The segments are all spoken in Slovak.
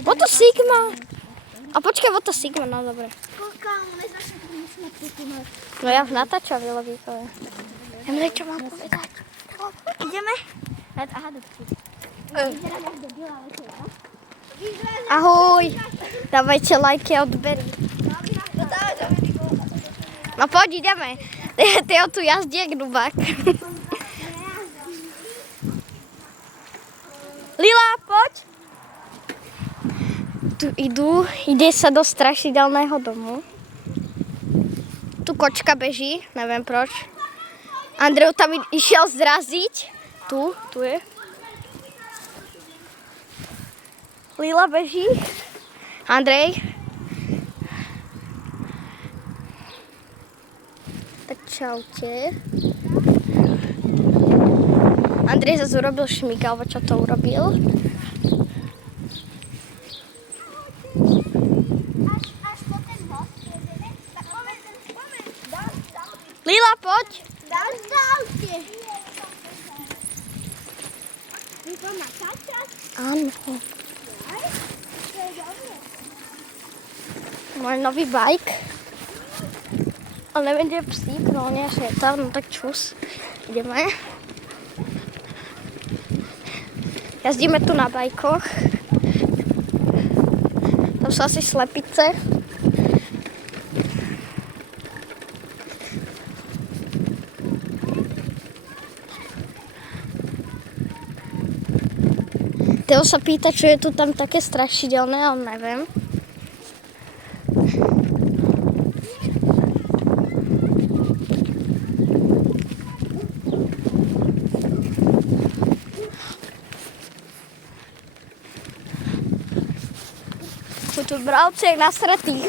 Voto Sigma. A počkaj, Voto Sigma, no dobre. No ja v natáčavi lovíkové. Emre, čo mám povedať? Ideme? Aha, ahoj. Dávajte lajky a odbery. No poď, ideme. Ty tu jazdí jak dubák. Lila, poď. Tu ide sa do strašidelného domu. Tu kočka beží, neviem proč. Andrej tam išiel zraziť. Tu je. Lila beží. Andrej. Tak čaute. Andrej zase urobil šmík, alebo čo to urobil. Lila, poď. Áno. Môj nový bike. Ale neviem, kde je psík, no nie, že je tam, no tak čus. Ideme. Jazdíme tu na bajkoch. Tam sú asi slepice. Teo sa pýta, čo je tu tam také strašidelné, ale neviem. Sú tu bravci jak nasratí.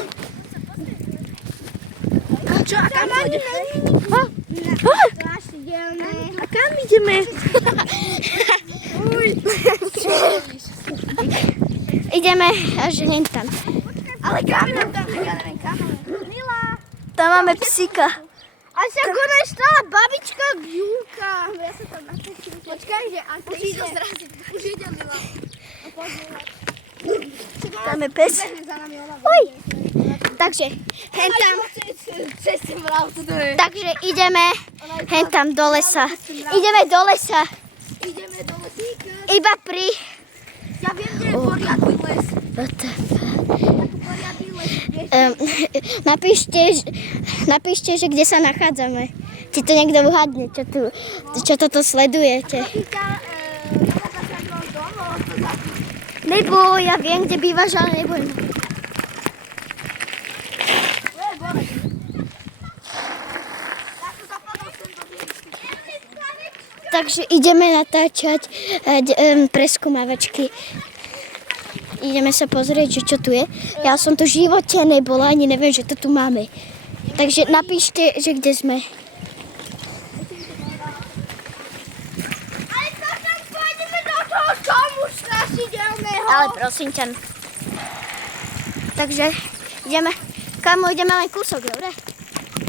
A čo, a kam ideme? A kam ideme? Ideme až hen tam. Ale kam nám tam? Ja neviem kam. Mila. Tam máme psíka. A však ona je stále babička Julka. Ja sa tam natočím. Počkaj, že a ty ide. Už ide Mila. Tam je pes. Oj. Takže, hen tam. Takže ideme hen tam do lesa. Ideme do lesa. Ideme do lesíka. Iba pri... Ja viem, kde je poriadny les. Poriadny les, vieš? Napíšte, že kde sa nachádzame. Či to niekto uhadne, čo toto sledujete. Nebo ja viem, kde bývaš, ale nebudem. Takže ideme natáčať preskúmavačky. Ideme sa pozrieť, že čo tu je. Ja som tu v živote nebola, ani neviem, že to tu máme. Takže napíšte, že kde sme. Ale to tam pôjdeme do toho domu strašidelného. Ale prosím ťa. Takže ideme. Kamo, ideme len kúsok, dobre?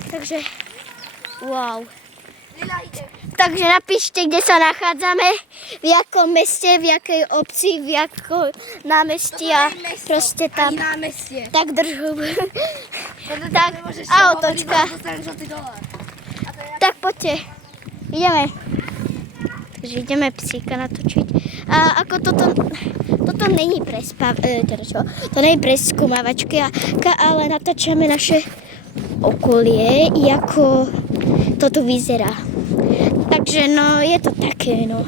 Takže, wow. Lila ide. Takže napíšte, kde sa nachádzame, v jakom meste, v jakej obci, v jakom námestí a proste tam. Ani námestie. Tak držu. Tak, autočka. Tak poďte, ideme. Takže ideme psíka natočiť. A ako toto není to není preskúmavačky, ale natáčame naše okolie, ako toto vyzerá. Takže no, je to také, no.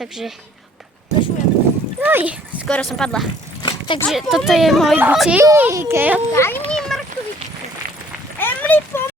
Takže... Oj, skoro som padla. Takže toto je môj butík.